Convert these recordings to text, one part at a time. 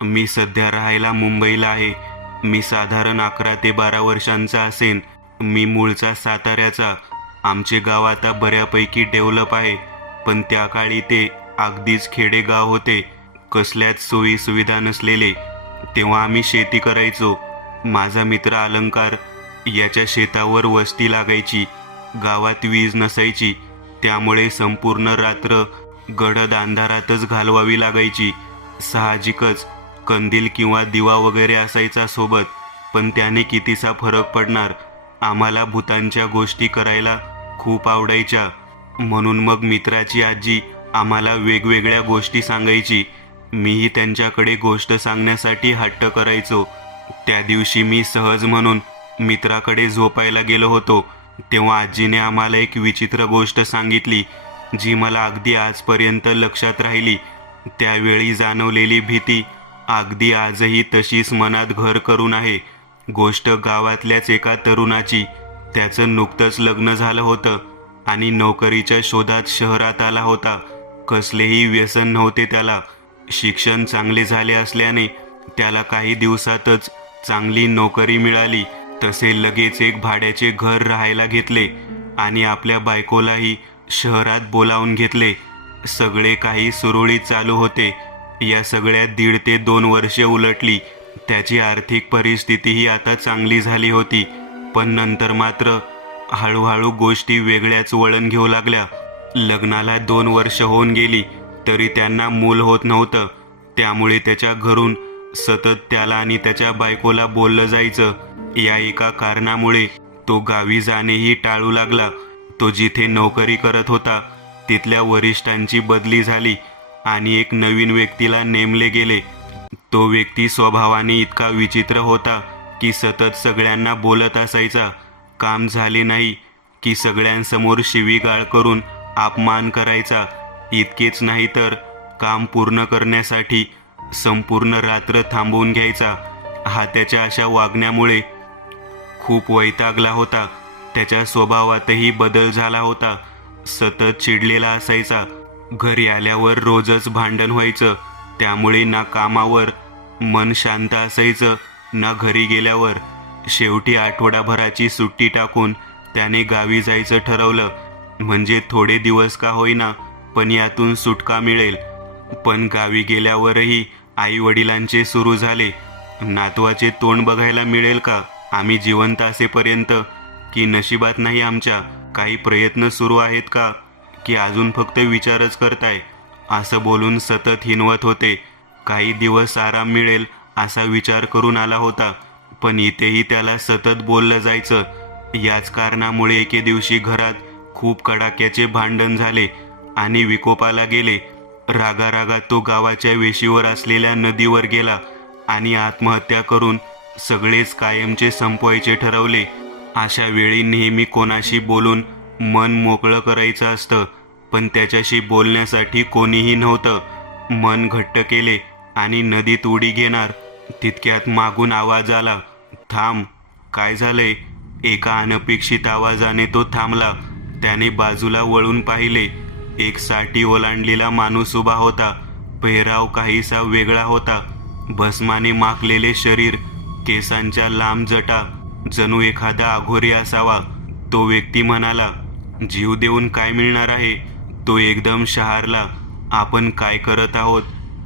मी सध्या राहायला मुंबईला आहे. मी साधारण 11 ते 12 वर्षांचा असेन. मी मूळचा साताऱ्याचा. आमचे गाव आता बऱ्यापैकी डेव्हलप आहे, पण त्या काळी ते अगदीच खेडेगाव होते, कसल्याच सोयीसुविधा नसलेले. तेव्हा आम्ही शेती करायचो. माझा मित्र अलंकार याच्या शेतावर वस्ती लागायची. गावात वीज नसायची, त्यामुळे संपूर्ण रात्र गडद अंधारातच घालवावी लागायची. साहजिकच कंदील किंवा दिवा वगैरे असायचा सोबत, पण त्याने कितीसा फरक पडणार. आम्हाला भूतांच्या गोष्टी करायला खूप आवडायच्या, म्हणून मग मित्राची आजी आम्हाला वेगवेगळ्या गोष्टी सांगायची. मीही त्यांच्याकडे गोष्ट सांगण्यासाठी हट्ट करायचो. त्या दिवशी मी सहज म्हणून मित्राकडे झोपायला गेलो होतो, तेव्हा आजीने आम्हाला एक विचित्र गोष्ट सांगितली, जी मला अगदी आजपर्यंत लक्षात राहिली. त्यावेळी जाणवलेली भीती अगदी आजही तशीच मनात घर करून आहे. गोष्ट गावातल्याच एका तरुणाची. त्याचं नुकतंच लग्न झालं होतं आणि नोकरीच्या शोधात शहरात आला होता. कसलेही व्यसन नव्हते त्याला. शिक्षण चांगले झाले असल्याने त्याला काही दिवसातच चांगली नोकरी मिळाली. तसे लगेच एक भाड्याचे घर राहायला घेतले आणि आपल्या बायकोलाही शहरात बोलावून घेतले. सगळे काही सुरळीत चालू होते. या सगळ्यात 1.5 ते 2 वर्षे उलटली. त्याची आर्थिक परिस्थितीही आता चांगली झाली होती, पण नंतर मात्र हळूहळू गोष्टी वेगळ्याच वळण घेऊ लागल्या. लग्नाला 2 वर्ष होऊन गेली तरी त्यांना मूल होत नव्हतं. त्यामुळे त्याच्या घरून सतत त्याला आणि त्याच्या बायकोला बोललं जायचं. या एका कारणामुळे तो गावी जाणेही टाळू लागला. तो जिथे नोकरी करत होता तिथल्या वरिष्ठांची बदली झाली आणि एक नवीन व्यक्तीला नेमले गेले. तो व्यक्ती स्वभावाने इतका विचित्र होता की सतत सगळ्यांना बोलत असायचा. काम झाले नाही की सगळ्यांसमोर शिवीगाळ करून अपमान करायचा. इतकेच नाही तर काम पूर्ण करण्यासाठी संपूर्ण रात्र थांबवून घ्यायचा. हा त्याच्या अशा वागण्यामुळे खूप वैतागला होता. त्याच्या स्वभावातही बदल झाला होता. सतत चिडलेला असायचा. घरी आल्यावर रोजच भांडण व्हायचं. त्यामुळे ना कामावर मन शांत असायचं ना घरी गेल्यावर. शेवटी आठवडाभराची सुट्टी टाकून त्याने गावी जायचं ठरवलं, म्हणजे थोडे दिवस का होईना पण यातून सुटका मिळेल. पण गावी गेल्यावरही आई वडिलांचे सुरू झाले, नातवाचे तोंड बघायला मिळेल का आम्ही जिवंत असेपर्यंत, की नशिबात नाही आमच्या. काही प्रयत्न सुरू आहेत का, की अजून फक्त विचारच करताय. असं बोलून सतत हिणवत होते. काही दिवस आराम मिळेल असा विचार करून आला होता, पण इथेही त्याला सतत बोललं जायचं. याच कारणामुळे एके दिवशी घरात खूप कडाक्याचे भांडण झाले आणि विकोपाला गेले. रागारागात तो गावाच्या वेशीवर असलेल्या नदीवर गेला आणि आत्महत्या करून सगळेच कायमचे संपवायचे ठरवले. अशा वेळी नेहमी कोणाशी बोलून मन मोकळं करायचं असतं, पण त्याच्याशी बोलण्यासाठी कोणीही नव्हतं. मन घट्ट केले आणि नदीत उडी घेणार तितक्यात मागून आवाज आला, थांब. काय झालंय? एका अनपेक्षित आवाजाने तो थांबला. त्याने बाजूला वळून पाहिले. एक साठी ओलांडलेला माणूस उभा होता. पेहराव काहीसा वेगळा होता. भस्माने माखलेले शरीर, केसांच्या लांब जटा, जणू एखादा अघोरी असावा. तो व्यक्ती म्हणाला, जीव देऊन काय मिळणार आहे? तो एकदम शहारला. आपण काय करत आहोत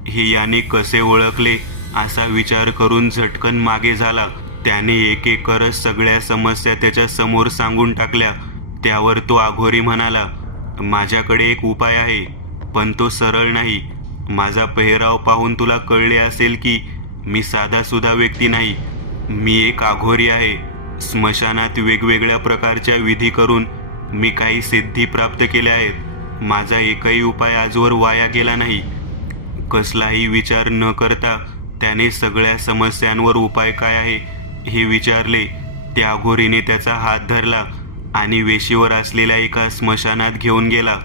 हे याने कसे ओळखले असा विचार करून झटकन मागे झाला. त्याने एक एक करत सगळ्या समस्या त्याच्या समोर सांगून टाकल्या. त्यावर तो अघोरी म्हणाला, माझ्याकडे एक उपाय आहे, पण तो सरळ नाही. माझा पेहराव पाहून तुला कळले असेल की मी साधासुधा व्यक्ती नाही. मी एक अघोरी आहे. स्मशानात वेगवेगळ्या प्रकारच्या विधी करून मी काही सिद्धी प्राप्त केल्या आहेत. माझा एकही उपाय आजवर वाया गेला नाही. कसलाही विचार न करता त्याने सगळ्या समस्यांवर उपाय काय आहे हे विचारले. त्या अघोरीने त्याचा हात धरला आणि वेशीवर असलेल्या एका स्मशानात घेऊन गेला.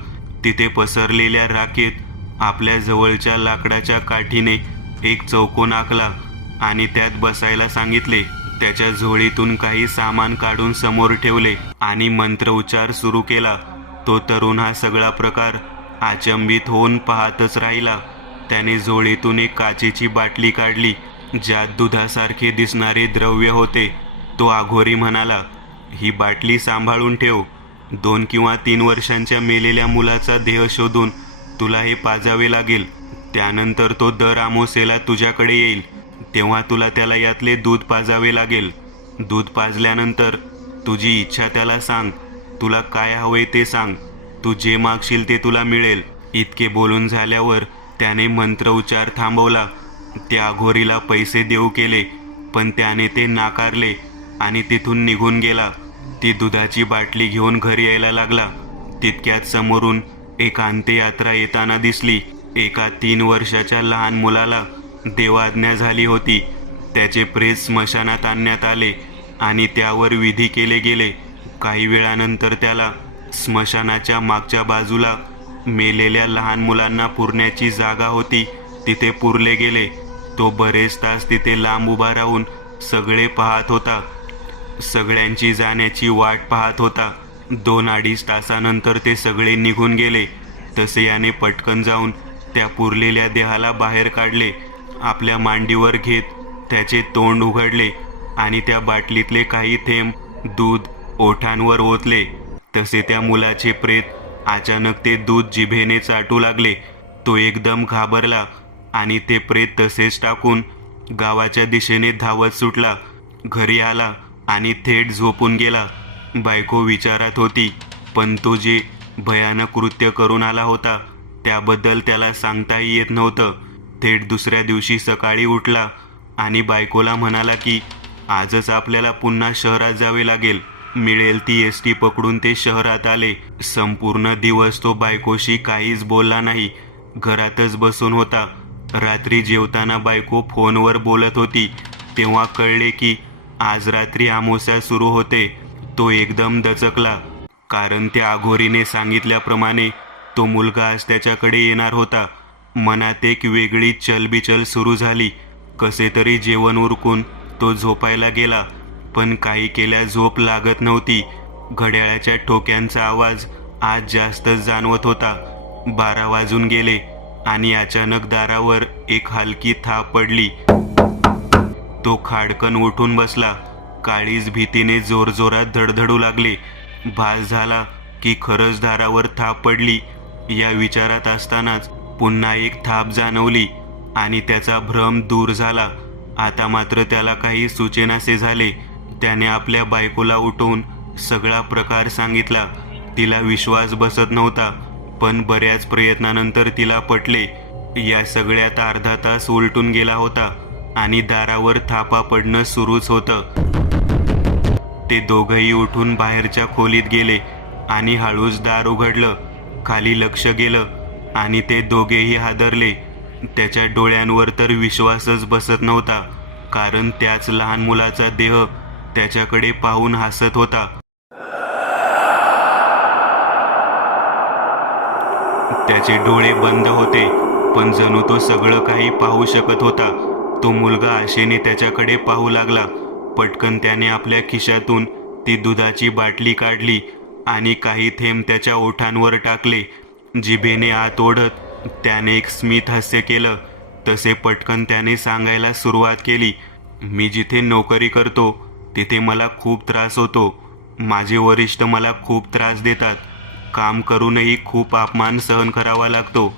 तिथे पसरलेल्या राखेत आपल्या जवळच्या लाकडाच्या काठीने एक चौकोन आखला आणि त्यात बसायला सांगितले. त्याच्या झोळीतून काही सामान काढून समोर ठेवले आणि मंत्रोच्चार सुरू केला. तो तरुण हा सगळा प्रकार अचंबित होऊन पाहतच राहिला. त्याने झोळीतून एक काचेची बाटली काढली ज्यात दुधासारखे दिसणारे द्रव्य होते. तो आघोरी म्हणाला, ही बाटली सांभाळून ठेव. 2 किंवा 3 वर्षांच्या मेलेल्या मुलाचा देह शोधून तुला हे पाजावे लागेल. त्यानंतर तो दर अमावास्येला तुझ्याकडे येईल. तेव्हा तुला त्याला यातले दूध पाजावे लागेल. दूध पाजल्यानंतर तुझी इच्छा त्याला सांग. तुला काय हवे ते सांग. तू जे मागशील ते तुला मिळेल. इतके बोलून झाल्यावर त्याने मंत्रोच्चार थांबवला. त्या अघोरीला पैसे देऊ केले, पण त्याने ते नाकारले आणि तिथून निघून गेला. ती दुधाची बाटली घेऊन घरी यायला लागला. तितक्यात समोरून एक अंत्ययात्रा येताना दिसली. एका 3 वर्षाच्या लहान मुलाला देवाज्ञा झाली होती. त्याचे प्रेत स्मशानात आणण्यात आले आणि त्यावर विधी केले गेले. काही वेळानंतर त्याला स्मशानाच्या मागच्या बाजूला मेलेल्या लहान मुलांना पुरण्याची जागा होती, तिथे पुरले गेले. तो बरेच तास तिथे लांब उभा राहून सगळे पाहत होता. सगळ्यांची जाण्याची वाट पाहत होता. 2-2.5 तासानंतर ते सगळे निघून गेले. तसे याने पटकन जाऊन त्या पुरलेल्या देहाला बाहेर काढले. आपल्या मांडीवर घेत त्याचे तोंड उघडले आणि त्या बाटलीतले काही थेंब दूध ओठांवर ओतले. तसे त्या मुलाचे प्रेत अचानक ते दूध जिभेने चाटू लागले. तो एकदम घाबरला आणि ते प्रेत तसेच टाकून गावाच्या दिशेने धावत सुटला. घरी आला आणि थेट झोपून गेला. बायको विचारात होती, पण तो जे भयानक कृत्य करून आला होता त्याबद्दल त्याला सांगताही येत नव्हतं. थेट दुसऱ्या दिवशी सकाळी उठला आणि बायकोला म्हणाला की आजच आपल्याला पुन्हा शहरात जावे लागेल. मिळेल ती एसटी पकडून ते शहरात आले. संपूर्ण दिवस तो बायकोशी काहीच बोलला नाही, घरातच बसून होता. रात्री जेवताना बायको फोनवर बोलत होती तेव्हा कळले की आज रात्री अमावस्या सुरू होते. तो एकदम दचकला, कारण त्या अघोरीने सांगितल्याप्रमाणे तो मुलगा आज त्याच्याकडे येणार होता. मनात एक वेगळी चलबिचल सुरू झाली. कसे तरी जेवण उरकून तो झोपायला गेला, पण काही केल्या झोप लागत नव्हती. घड्याळाच्या ठोक्यांचा आवाज आज जास्तच जाणवत होता. 12 वाजून गेले आणि अचानक दारावर एक हलकी थाप पडली. तो खाडकन उठून बसला. काळीज भीतीने जोरजोरात धडधडू लागले. भास झाला की खरंच दारावर थाप पडली. या विचारात असतानाच पुन्हा एक थाप जाणवली आणि त्याचा भ्रम दूर झाला. आता मात्र त्याला काही सुचेनासे झाले. त्याने आपल्या बायकोला उठवून सगळा प्रकार सांगितला. तिला विश्वास बसत नव्हता, पण बऱ्याच प्रयत्नानंतर तिला पटले. या सगळ्यात अर्धा तास उलटून गेला होता आणि दारावर थापा पडणं सुरूच होतं. ते दोघंही उठून बाहेरच्या खोलीत गेले आणि हळूच दार उघडलं. खाली लक्ष गेलं आणि ते दोघेही हादरले. त्याच्या डोळ्यांवर तर विश्वासच बसत नव्हता, कारण त्याच लहान मुलाचा देह त्याच्याकडे पाहून हसत होता. त्याचे डोळे बंद होते, पण जणू तो सगळं काही पाहू शकत होता. तो मुलगा आशेने त्याच्याकडे पाहू लागला. पटकन त्याने आपल्या खिशातून ती दुधाची बाटली काढली आणि काही थेंब त्याच्या ओठांवर टाकले. जिभेने आत ओढत त्याने एक स्मित हास्य केलं. तसे पटकन त्याने सांगायला सुरुवात केली, मी जिथे नोकरी करतो तिथे मला खूप त्रास होतो. माझे वरिष्ठ मला खूप त्रास देतात. काम करूनही खूप अपमान सहन करावा लागतो.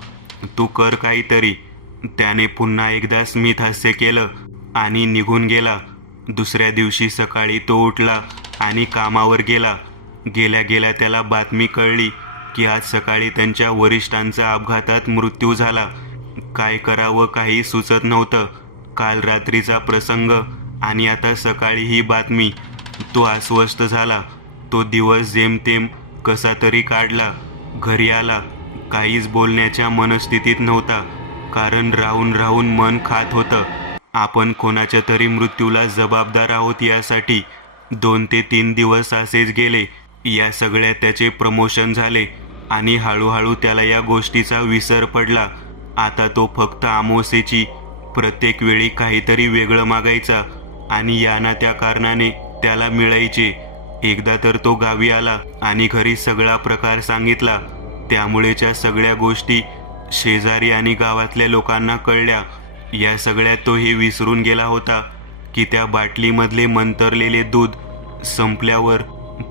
तू कर काहीतरी. त्याने पुन्हा एकदा स्मित हास्य केलं आणि निघून गेला. दुसऱ्या दिवशी सकाळी तो उठला आणि कामावर गेला. गेल्या गेल्या त्याला बातमी कळली की आज सकाळी त्यांच्या वरिष्ठांचा अपघातात मृत्यू झाला. काय करावं काही सुचत नव्हतं. काल रात्रीचा प्रसंग आणि आता सकाळी ही बातमी. तो अस्वस्थ झाला. तो दिवस जेमतेम कसा तरी काढला. घरी आला. काहीच बोलण्याच्या मनस्थितीत नव्हता, कारण राहून राहून मन खात होतं. आपण कोणाच्या तरी मृत्यूला जबाबदार आहोत यासाठी. 2 ते 3 दिवस असेच गेले. या सगळ्यात त्याचे प्रमोशन झाले आणि हळूहळू त्याला या गोष्टीचा विसर पडला. आता तो फक्त अमावस्येची प्रत्येक वेळी काहीतरी वेगळं मागायचा आणि या ना त्या कारणाने त्याला मिळायचे. एकदा तर तो गावी आला आणि घरी सगळा प्रकार सांगितला. त्यामुळेच्या सगळ्या गोष्टी शेजारी आणि गावातल्या लोकांना कळल्या. या सगळ्यात तो हे विसरून गेला होता की त्या बाटलीमधले मंतरलेले दूध संपल्यावर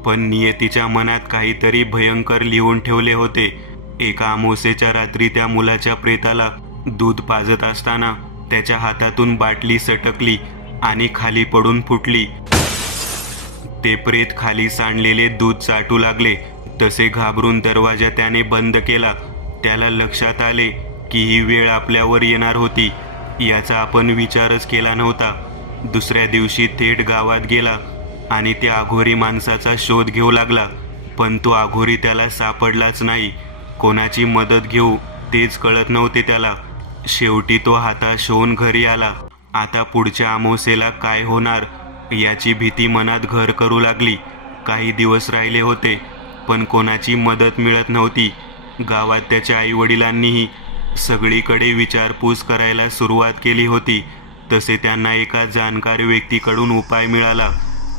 पण नियतीच्या मनात काहीतरी भयंकर लिहून ठेवले होते. एका अमावस्येच्या रात्री त्या मुलाच्या प्रेताला दूध पाजत असताना त्याच्या हातातून बाटली सटकली आणि खाली पडून फुटली. ते प्रेत खाली सांडलेले दूध चाटू लागले. तसे घाबरून दरवाजा त्याने बंद केला. त्याला लक्षात आले की ही वेळ आपल्यावर येणार होती. याचा आपण विचारच केला नव्हता. दुसऱ्या दिवशी थेट गावात गेला आणि त्या अघोरी माणसाचा शोध घेऊ लागला. पण तो अघोरी त्याला सापडलाच नाही. कोणाची मदत घेऊ तेच कळत नव्हते त्याला. शेवटी तो हताश होऊन घरी आला. आता पुढच्या अमावस्येला काय होणार याची भीती मनात घर करू लागली. काही दिवस राहिले होते पण कोणाची मदत मिळत नव्हती. गावात त्याच्या आईवडिलांनीही सगळीकडे विचारपूस करायला सुरुवात केली होती. तसे त्यांना एका जाणकार व्यक्तीकडून उपाय मिळाला.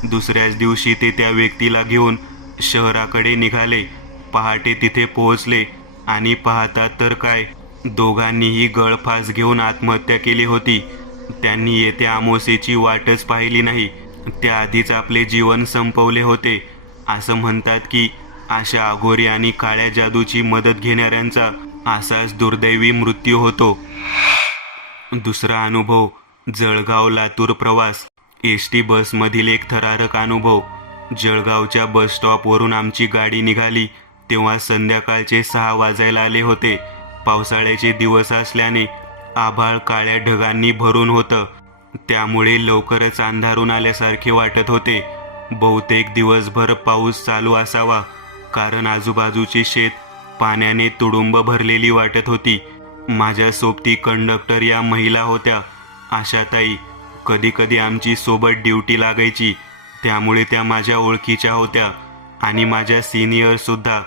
दुसऱ्याच दिवशी ते त्या व्यक्तीला घेऊन शहराकडे निघाले. पहाटे तिथे पोहोचले आणि पाहतात तर काय, दोघांनीही गळफास घेऊन आत्महत्या केली होती. त्यांनी येत्या अमावस्येची वाटच पाहिली नाही. त्याआधीच आपले जीवन संपवले होते. असं म्हणतात की अशा अघोरी आणि काळ्या जादूची मदत घेणाऱ्यांचा असाच दुर्दैवी मृत्यू होतो. दुसरा अनुभव, जळगाव लातूर प्रवास. एस.टी. बसमधील एक थरारक अनुभव. जळगावच्या बस स्टॉपवरून आमची गाडी निघाली तेव्हा संध्याकाळचे 6 वाजायला आले होते. पावसाळ्याचे दिवस असल्याने आभाळ काळ्या ढगांनी भरून होतं. त्यामुळे लवकरच अंधारून आल्यासारखे वाटत होते. बहुतेक दिवसभर पाऊस चालू असावा, कारण आजूबाजूची शेत पाण्याने तुडुंब भरलेली वाटत होती. माझ्या सोबती कंडक्टर या महिला होत्या, आशाताई. कधीकधी आमची सोबत ड्युटी लागायची, त्यामुळे त्या माझ्या ओळखीच्या होत्या. आणि माझ्या सिनियरसुद्धा.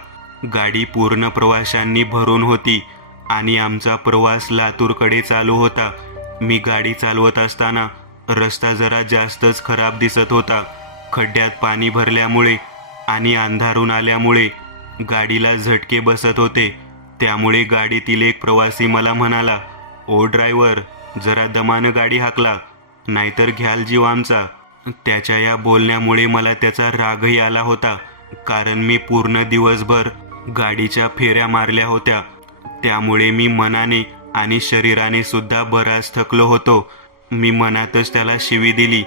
गाडी पूर्ण प्रवाशांनी भरून होती आणि आमचा प्रवास लातूरकडे चालू होता. मी गाडी चालवत असताना रस्ता जरा जास्तच खराब दिसत होता. खड्ड्यात पाणी भरल्यामुळे आणि अंधारून आल्यामुळे गाडीला झटके बसत होते. त्यामुळे गाडीतील एक प्रवासी मला म्हणाला, "ओ ड्रायव्हर, जरा दमानं गाडी हाकला, नाहीतर घ्याल जीव आमचा." त्याच्या या बोलण्यामुळे मला त्याचा रागही आला होता, कारण मी पूर्ण दिवसभर गाडीच्या फेऱ्या मारल्या होत्या. त्यामुळे मी मनाने आणि शरीराने सुद्धा बराच थकलो होतो. मी मनातच त्याला शिवी दिली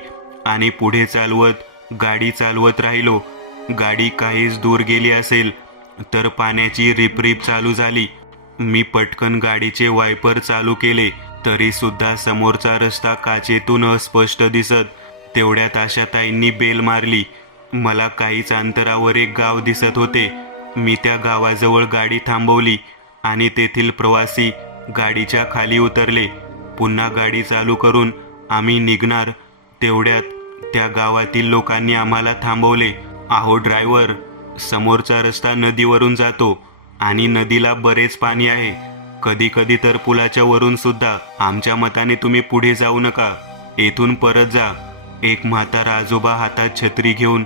आणि पुढे गाडी चालवत राहिलो. गाडी काहीच दूर गेली असेल तर पाण्याची रिपरिप चालू झाली. मी पटकन गाडीचे वायपर चालू केले, तरी सुद्धा समोरचा रस्ता काचेतून अस्पष्ट दिसत. तेवढ्यात आशाताईंनी बेल मारली. मला काहीच अंतरावर एक गाव दिसत होते. मी त्या गावाजवळ गाडी थांबवली आणि तेथील प्रवासी गाडीच्या खाली उतरले. पुन्हा गाडी चालू करून आम्ही निघणार तेवढ्यात त्या गावातील लोकांनी आम्हाला थांबवले. "अहो ड्रायव्हर, समोरचा रस्ता नदीवरून जातो आणि नदीला बरेच पाणी आहे. कधी कधी तर पुलाच्या वरून सुद्धा. आमच्या मताने तुम्ही पुढे जाऊ नका, येथून परत जा." एक म्हातारा आजोबा हातात छत्री घेऊन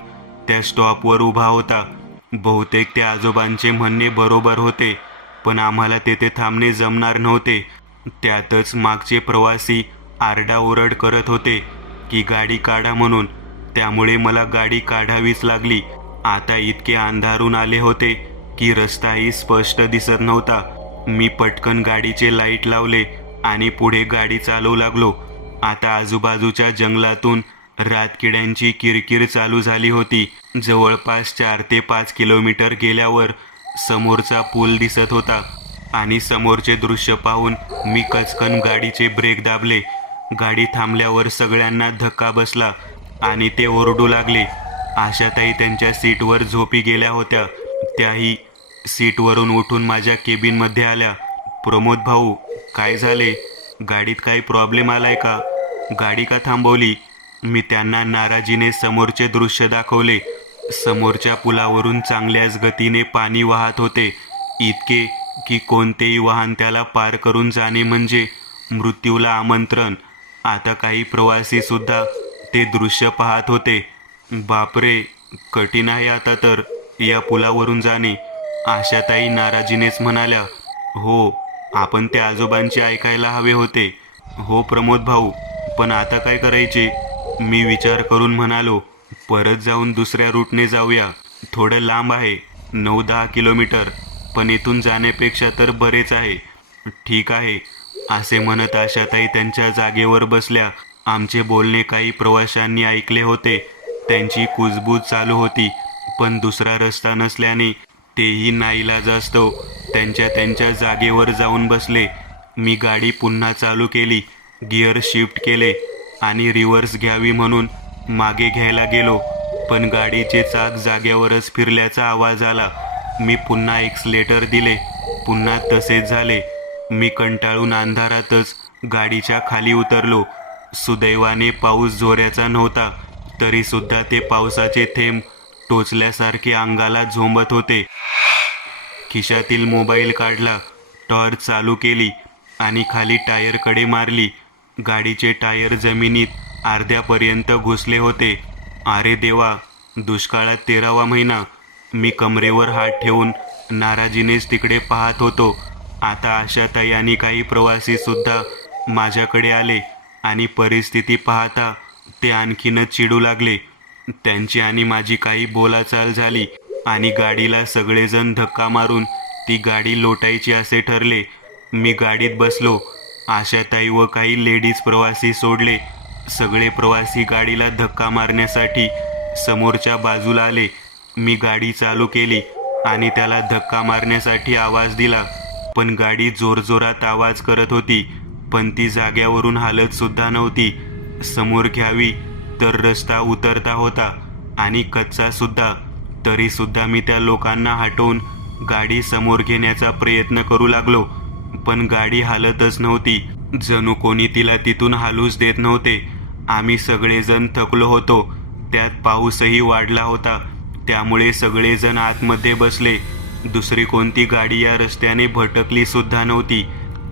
त्या स्टॉपवर उभा होता. बहुतेक त्या आजोबांचे म्हणणे बरोबर होते, पण आम्हाला तेथे थांबणे जमणार नव्हते. त्यातच मागचे प्रवासी आरडाओरड करत होते की गाडी काढा म्हणून. त्यामुळे मला गाडी काढावीच लागली. आता इतके अंधारून आले होते की रस्ताही स्पष्ट दिसत नव्हता. मी पटकन गाडीचे लाईट लावले आणि पुढे गाडी चालवू लागलो. आता आजूबाजूच्या जंगलातून रातकिड्यांची किरकिर चालू झाली होती. जवळपास 4 ते 5 किलोमीटर गेल्यावर समोरचा पूल दिसत होता आणि समोरचे दृश्य पाहून मी कचकन गाडीचे ब्रेक दाबले. गाडी थांबल्यावर सगळ्यांना धक्का बसला आणि ते ओरडू लागले. आशाताई त्यांच्या सीटवर झोपी गेल्या होत्या. त्याही सीटवरून उठून माझ्या केबिनमध्ये आल्या. "प्रमोद भाऊ, काय झाले? गाडीत काही प्रॉब्लेम आलाय का? गाडी का थांबवली?" मी त्यांना नाराजीने समोरचे दृश्य दाखवले. समोरच्या पुलावरून चांगल्याच गतीने पाणी वाहत होते, इतके की कोणतेही वाहन त्याला पार करून जाणे म्हणजे मृत्यूला आमंत्रण. आता काही प्रवासी सुद्धा ते दृश्य पाहत होते. "बापरे, कठीण आहे आता तर या पुलावरून जाणे." आशाताई नाराजीनेच म्हणाल्या. "हो, आपण त्या आजोबांचे ऐकायला हवे होते. हो प्रमोद भाऊ, पण आता काय करायचे? मी विचार करून म्हणालो, परत जाऊन दुसऱ्या रूटने जाऊया. थोडं लांब आहे, 9-10 किलोमीटर, पण इथून जाण्यापेक्षा तर बरेच आहे. ठीक आहे, असे म्हणत आशाताई त्यांच्या जागेवर बसल्या. आमचे बोलणे काही प्रवाशांनी ऐकले होते. त्यांची कुजबूज चालू होती, पण दुसरा रस्ता नसल्याने तेही नाईलाजास्तव त्यांच्या त्यांच्या जागेवर जाऊन बसले. मी गाडी पुन्हा चालू केली, गिअर शिफ्ट केले आणि रिव्हर्स घ्यावी म्हणून मागे घ्यायला गेलो, पण गाडीचे चाक जाग्यावरच फिरल्याचा आवाज आला. मी पुन्हा एक्सलेटर दिले, पुन्हा तसेच झाले. मी कंटाळून अंधारातच गाडीच्या खाली उतरलो. सुदैवाने पाऊस जोराचा नव्हता, तरीसुद्धा ते पावसाचे थेंब टोचल्यासारखे अंगाला झोंबत होते. खिशातील मोबाईल काढला, टॉर्च चालू केली आणि खाली टायरकडे मारली. गाडीचे टायर जमिनीत अर्ध्यापर्यंत घुसले होते. अरे देवा, दुष्काळात 13वा महिना. मी कमरेवर हात ठेवून नाराजीनेच तिकडे पाहत होतो. आता आशाताई आणि काही प्रवासीसुद्धा माझ्याकडे आले आणि परिस्थिती पाहता ते आणखीनच चिडू लागले. त्यांची आणि माझी काही बोलाचाल झाली आणि गाडीला सगळेजण धक्का मारून ती गाडी लोटायची असे ठरले. मी गाडीत बसलो. आशाताई व काही लेडीज प्रवासी सोडले. सगळे प्रवासी गाडीला धक्का मारण्यासाठी समोरच्या बाजूला आले. मी गाडी चालू केली आणि त्याला धक्का मारण्यासाठी आवाज दिला, पण गाडी जोरजोरात आवाज करत होती, पण ती जाग्यावरून हालतसुद्धा नव्हती. समोर घ्यावी तर रस्ता उतरता होता आणि कच्चासुद्धा. तरीसुद्धा मी त्या लोकांना हटवून गाडी समोर घेण्याचा प्रयत्न करू लागलो, पण गाडी हालतच नव्हती. जणू कोणी तिला तिथून हालूच देत नव्हते. आम्ही सगळेजण थकलो होतो. त्यात पाऊसही वाढला होता, त्यामुळे सगळेजण आतमध्ये बसले. दुसरी कोणती गाडी या रस्त्याने भटकली सुद्धा नव्हती.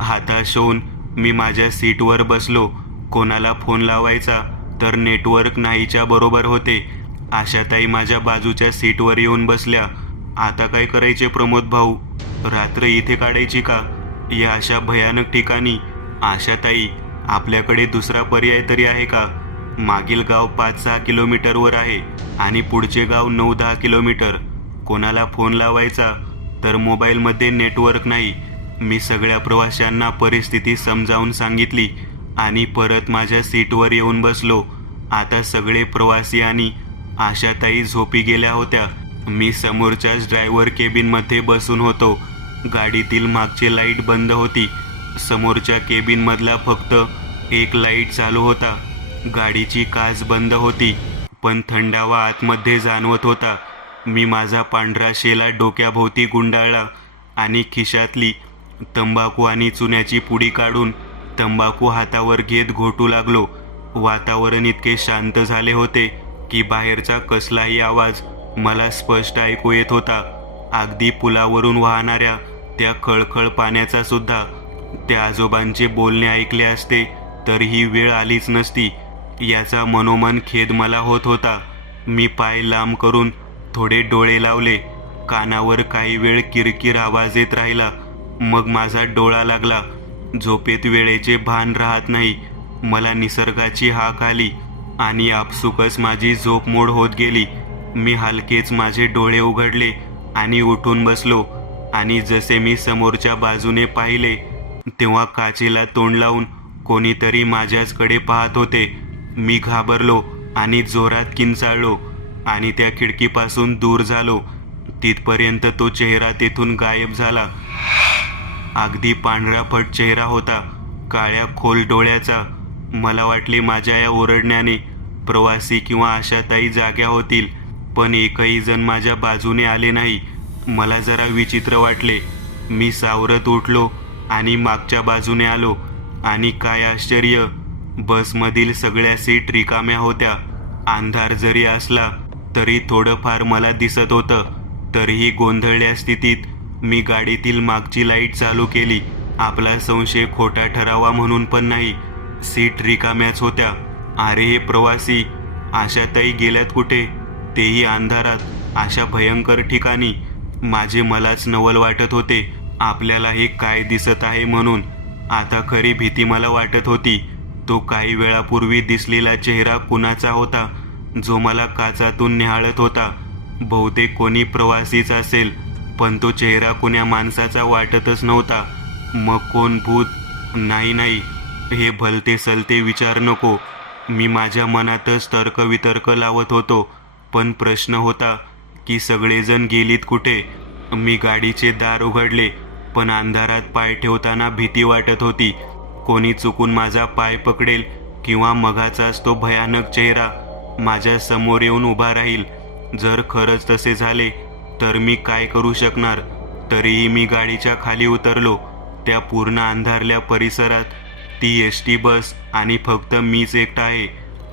हताश होऊन मी माझ्या सीटवर बसलो. कोणाला फोन लावायचा तर नेटवर्क नाहीच्या बरोबर होते. आशाताई माझ्या बाजूच्या सीटवर येऊन बसल्या. आता काय करायचे प्रमोद भाऊ? रात्र इथे काढायची का, या अशा भयानक ठिकाणी? आशाताई, आपल्याकडे दुसरा पर्याय तरी आहे का? मागील गाव 5-6 किलोमीटरवर आहे आणि पुढचे गाव 9-10 किलोमीटर. कोणाला फोन लावायचा तर मोबाईलमध्ये नेटवर्क नाही. मी सगळ्या प्रवाशांना परिस्थिती समजावून सांगितली आणि परत माझ्या सीटवर येऊन बसलो. आता सगळे प्रवासी आणि आशाताई झोपी गेल्या होत्या. मी समोरच्याच ड्रायव्हर केबिनमध्ये बसून होतो. गाडीतील मागचे लाईट बंद होती. समोरच्या केबिनमधला फक्त एक लाईट चालू होता. गाडीची काच बंद होती, पण थंडावा आतमध्ये जाणवत होता. मी माझा पांढरा शेला डोक्याभोवती गुंडाळला आणि खिशातली तंबाखू आणि चुन्याची पुडी काढून तंबाखू हातावर घेत घोटू लागलो. वातावरण इतके शांत झाले होते की बाहेरचा कसलाही आवाज मला स्पष्ट ऐकू येत होता. अगदी पुलावरून वाहणाऱ्या त्या खळखळ पाण्याचा सुद्धा. त्या आजोबांचे बोलणे ऐकले असते तर ही वेळ आलीच नसती, याचा मनोमन खेद मला होत होता. मी पाय लांब करून थोडे डोळे लावले. कानावर काही वेळ किरकिर आवाज येत राहिला. मग माझा डोळा लागला. झोपेत वेळेचे भान राहत नाही. मला निसर्गाची हाक आली आणि आपसुकच माझी झोप मोड होत गेली. मी हलकेच माझे डोळे उघडले आणि उठून बसलो आणि जसे मी समोरच्या बाजूने पाहिले तेव्हा काचेला तोंड लावून कोणीतरी माझ्याचकडे पाहत होते. मी घाबरलो आणि जोरात किंचाळलो आणि त्या खिडकीपासून दूर झालो. तिथपर्यंत तो चेहरा तेथून गायब झाला. अगदी पांढराफट चेहरा होता, काळ्या खोल डोळ्याचा. मला वाटले माझ्या या ओरडण्याने प्रवासी किंवा आशाताई जाग्या होतील, पण एकही जण माझ्या बाजूने आले नाही. मला जरा विचित्र वाटले. मी सावरत उठलो आणि मागच्या बाजूने आलो आणि काय आश्चर्य, बसमधील सगळ्या सीट रिकाम्या होत्या. अंधार जरी असला तरी थोडंफार मला दिसत होतं. तरीही गोंधळल्या स्थितीत मी गाडीतील मागची लाईट चालू केली. आपला संशय खोटा ठरावा म्हणून पण नाही, सीट रिकाम्याच होत्या. अरे हे प्रवासी, आशाताई गेल्यात कुठे, तेही अंधारात, अशा भयंकर ठिकाणी? माझे मलाच नवल वाटत होते. आपल्याला हे काय दिसत आहे म्हणून. आता खरी भीती मला वाटत होती. तो काही वेळापूर्वी दिसलेला चेहरा कुणाचा होता जो मला काचातून निहाळत होता. बहुतेक कोणी प्रवासीच असेल, पण तो चेहरा कोण्या माणसाचा वाटतच नव्हता. मग कोण भूत? नाही, हे भलते सलते विचार नको. मी माझ्या मनातच तर्कवितर्क लावत होतो. पण प्रश्न होता की सगळेजण गेलीत कुठे. मी गाडीचे दार उघडले, पण अंधारात पाय ठेवताना भीती वाटत होती. कोणी चुकून माझा पाय पकडेल किंवा मगाचाच तो भयानक चेहरा माझ्या समोर येऊन उभा राहील. जर खरंच तसे झाले तर मी काय करू शकणार. तरीही मी गाडीच्या खाली उतरलो. त्या पूर्ण अंधारल्या परिसरात ती एसटी बस आणि फक्त मीच एकटा आहे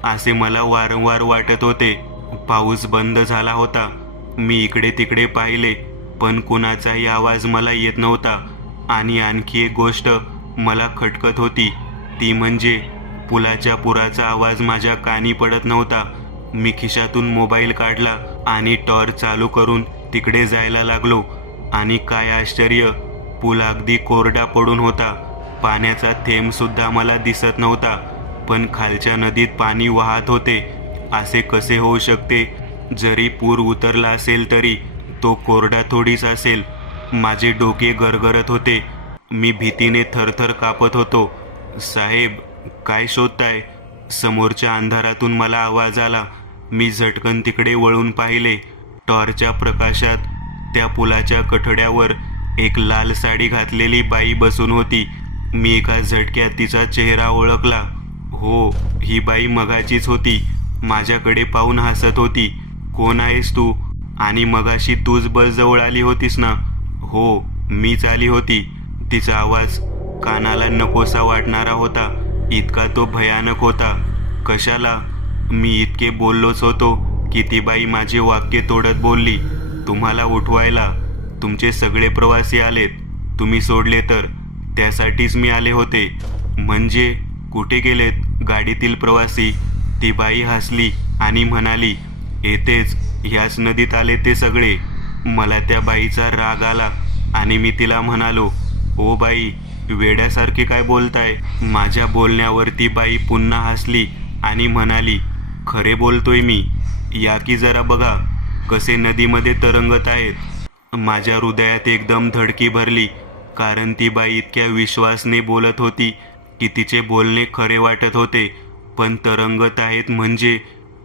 असे मला वारंवार वाटत होते. पाऊस बंद झाला होता. मी इकडे तिकडे पाहिले, पण कुणाचाही आवाज मला येत नव्हता. आणि आणखी एक गोष्ट मला खटकत होती, ती म्हणजे पुलाच्या पुराचा आवाज माझ्या कानी पडत नव्हता. मी खिशातून मोबाईल काढला आणि टॉर्च चालू करून तिकडे जायला लागलो. आणि काय आश्चर्य, पूल अगदी कोरडा पडून होता. पाण्याचा थेंब सुद्धा मला दिसत नव्हता. पण खालच्या नदीत पाणी वाहत होते. असे कसे होऊ शकते? जरी पूर उतरला असेल तरी तो कोरडा थोडीच असेल. माझे डोके गरगरत होते. मी भीतीने थरथर कापत होतो. साहेब, काय शोधताय? समोरच्या अंधारातून मला आवाज आला. मी झटकन तिकडे वळून पाहिले. टॉर्चच्या प्रकाशात त्या पुलाच्या कठड्यावर एक लाल साडी घातलेली बाई बसून होती. मी एका झटक्यात तिचा चेहरा ओळखला. हो, ही बाई मगाचीच होती. माझ्याकडे पाहून हसत होती. कोण आहेस तू? आणि मगाशी तूच बस जवळ आली होतीस ना? हो, मीच आली होती. तिचा आवाज कानाला नकोसा वाटणारा होता. इतका तो भयानक होता. कशाला? मी इतके बोललोच होतो की ती बाई माझे वाक्य तोडत बोलली. तुम्हाला उठवायला. तुमचे सगळे प्रवासी आलेत. तुम्ही सोडले तर त्यासाठीच मी आले होते. म्हणजे कुठे गेलेत गाडीतील प्रवासी? ती बाई हसली आणि म्हणाली, येतेच, ह्याच नदीत आले ते सगळे. मला त्या बाईचा राग आला आणि मी तिला म्हणालो, ओ बाई, वेड्यासारखे काय बोलताय? माझ्या बोलण्यावर ती बाई पुन्हा हसली आणि म्हणाली, खरे बोलतोय मी. या की जरा बघा कसे नदीमध्ये तरंगत आहेत. माझ्या हृदयात एकदम धडकी भरली, कारण ती बाई इतक्या विश्वासाने बोलत होती की तिचे बोलणे खरे वाटत होते. पण तरंगत आहेत म्हणजे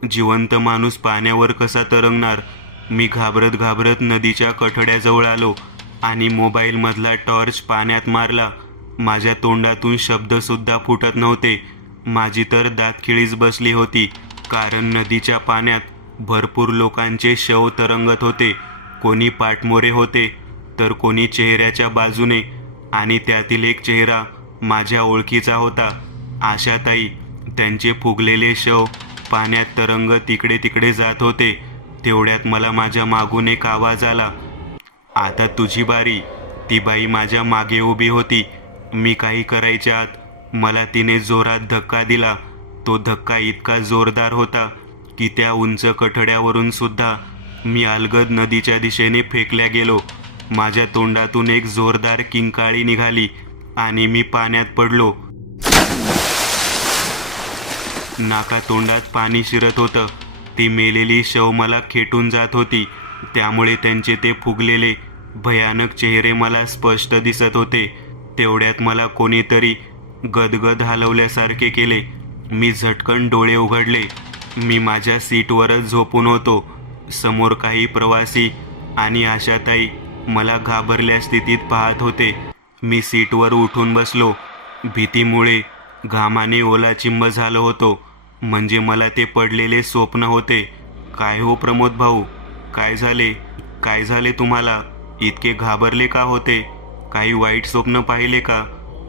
जिवंत माणूस पाण्यावर कसा तरंगणार? मी घाबरत घाबरत नदीच्या कठड्याजवळ आलो आणि मोबाईलमधला टॉर्च पाण्यात मारला. माझ्या तोंडातून शब्दसुद्धा फुटत नव्हते. माझी तर दातखिळीच बसली होती, कारण नदीच्या पाण्यात भरपूर लोकांचे शव तरंगत होते. कोणी पाठमोरे होते तर कोणी चेहऱ्याच्या बाजूने, आणि त्यातील एक चेहरा माझ्या ओळखीचा होता. आशाताई. त्यांचे फुगलेले शव पाण्यात तरंगत इकडे तिकडे जात होते. तेवढ्यात मला माझ्या मागून एक आवाज आला, आता तुझी बारी. ती बाई माझ्या मागे उभी होती. मी काही करायच्या आत मला तिने जोरात धक्का दिला. तो धक्का इतका जोरदार होता की त्या उंच कठड्यावरून सुद्धा मी अलगद नदीच्या दिशेने फेकल्या गेलो. माझ्या तोंडातून एक जोरदार किंकाळी निघाली आणि मी पाण्यात पडलो. नाकातोंडात पाणी शिरत होतं. ती मेलेली शव मला खेटून जात होती. त्यामुळे त्यांचे ते फुगलेले भयानक चेहरे मला स्पष्ट दिसत होते. तेवढ्यात मला कोणीतरी गदगद हलवल्यासारखे केले. मी झटकन डोळे उघडले. मी माझ्या सीटवरच झोपून होतो. समोर काही प्रवासी आणि आशाताई मला घाबरल्या स्थितीत पाहत होते. मी सीटवर उठून बसलो. भीतीमुळे घामाने ओलाचिंब झालो होतो. म्हणजे मला ते पडलेले स्वप्न होते. काय हो प्रमोद भाऊ, काय झाले? काय झाले तुम्हाला? इतके घाबरले का होते? काही वाईट स्वप्न पाहिले का?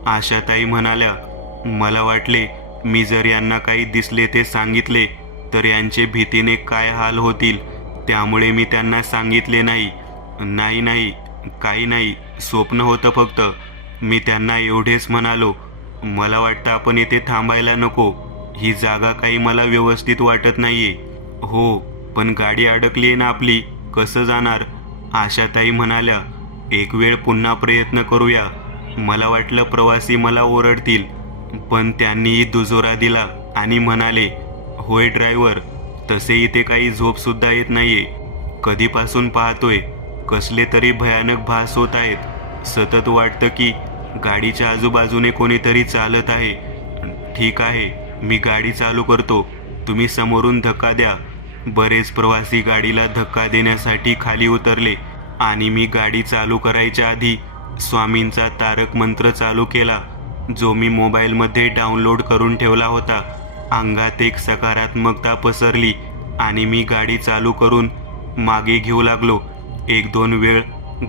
आशाताई म्हणाल्या. मला वाटले मी जर यांना काही दिसले ते सांगितले तर यांचे भीतीने काय हाल होतील. त्यामुळे मी त्यांना सांगितले नाही. नाही, काही नाही, स्वप्न होतं फक्त. मी त्यांना एवढेच म्हणालो. मला वाटतं आपण येथे थांबायला नको. ही जागा काही मला व्यवस्थित वाटत नाहीये. हो, पण गाडी अडकली आहे ना आपली, कसं जाणार? आशाताई म्हणाल्या. एक वेळ पुन्हा प्रयत्न करूया. मला वाटलं प्रवासी मला ओरडतील, पण त्यांनीही दुजोरा दिला आणि म्हणाले, होय ड्रायव्हर, तसे इथे काही झोपसुद्धा येत नाहीये. कधीपासून पाहतोय, कसले तरी भयानक भास होत आहेत. सतत वाटतं की गाडीच्या आजूबाजूने कोणीतरी चालत आहे. ठीक आहे, मी गाडी चालू करतो, तुम्ही समोरून धक्का द्या. बरेच प्रवासी गाडीला धक्का देण्यासाठी खाली उतरले आणि मी गाडी चालू करायच्या आधी स्वामींचा तारक मंत्र चालू केला, जो मी मोबाईलमध्ये डाउनलोड करून ठेवला होता. अंगात एक सकारात्मकता पसरली आणि मी गाडी चालू करून मागे घेऊ लागलो. 1-2 वेळ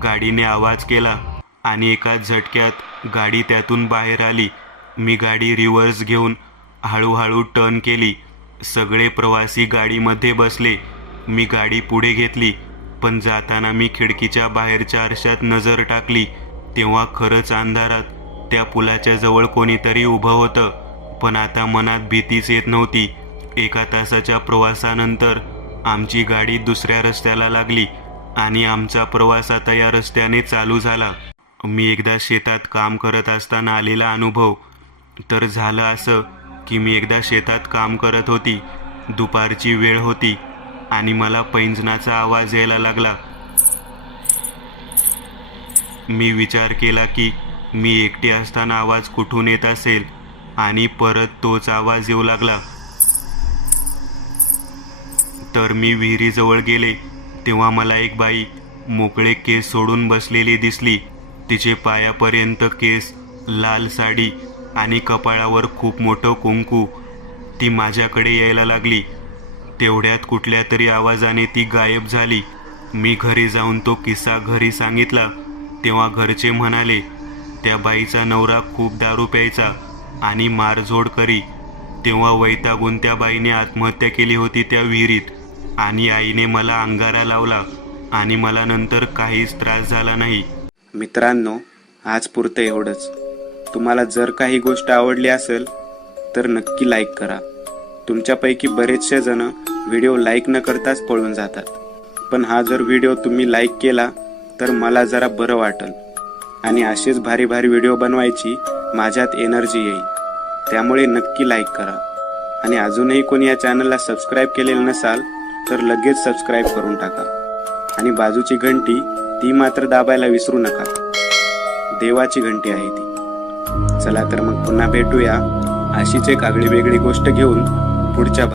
गाडीने आवाज केला आणि एका झटक्यात गाडी त्यातून बाहेर आली. मी गाडी रिव्हर्स घेऊन हळूहळू टर्न केली. सगळे प्रवासी गाडीमध्ये बसले. मी गाडी पुढे घेतली, पण जाताना मी खिडकीच्या बाहेरच्या आरशात नजर टाकली, तेव्हा खरंच अंधारात त्या पुलाच्या जवळ कोणीतरी उभं होतं. पण आता मनात भीतीच येत नव्हती. 1 तासाच्या प्रवासानंतर आमची गाडी दुसऱ्या रस्त्याला लागली आणि आमचा प्रवास आता या रस्त्याने चालू झाला. मी एकदा शेतात काम करत असताना आलेला अनुभव. तर झालं असं की मी एकदा शेतात काम करत होती. दुपारची वेळ होती आणि मला पैंजणाचा आवाज यायला लागला. मी विचार केला की मी एकटी असताना आवाज कुठून येत असेल आणि परत तोच आवाज येऊ लागला. तर मी विहिरीजवळ गेले, तेव्हा मला एक बाई मोकळे केस सोडून बसलेली दिसली. तिचे पायापर्यंत केस, लाल साडी आणि कपाळावर खूप मोठं कुंकू. ती माझ्याकडे यायला लागली. तेवढ्यात कुठल्या तरी आवाजाने ती गायब झाली. मी घरी जाऊन तो किस्सा घरी सांगितला, तेव्हा घरचे म्हणाले, त्या बाईचा नवरा खूप दारू प्यायचा आणि मारझोड करी. तेव्हा वैतागून त्या बाईने आत्महत्या केली होती त्या विहिरीत. आणि आईने मला अंगारा लावला आणि मला नंतर काहीच त्रास झाला नाही. मित्रांनो, आज पुरतं एवढंच. तुम्हाला जर काही गोष्ट आवडली असेल तर नक्की लाईक करा. तुमच्यापैकी बरेचसे जण व्हिडिओ लाईक न करताच पळून जातात, पण हा जर व्हिडिओ तुम्ही लाईक केला तर मला जरा बरं वाटेल आणि असेच भारी भारी व्हिडिओ बनवायची माझ्यात एनर्जी येईल. त्यामुळे नक्की लाईक करा. आणि अजूनही कोणी या चॅनलला सबस्क्राईब केलेलं नसाल तर लगेच सबस्क्राईब करून टाका. आणि बाजूची घंटी ती मात्र दाबायला विसरू नका. देवाची घंटी आहे ती. चला तर मग पुन्हा भेटूया अशीच एक आगळी वेगळी गोष्ट घेऊन पुढच्या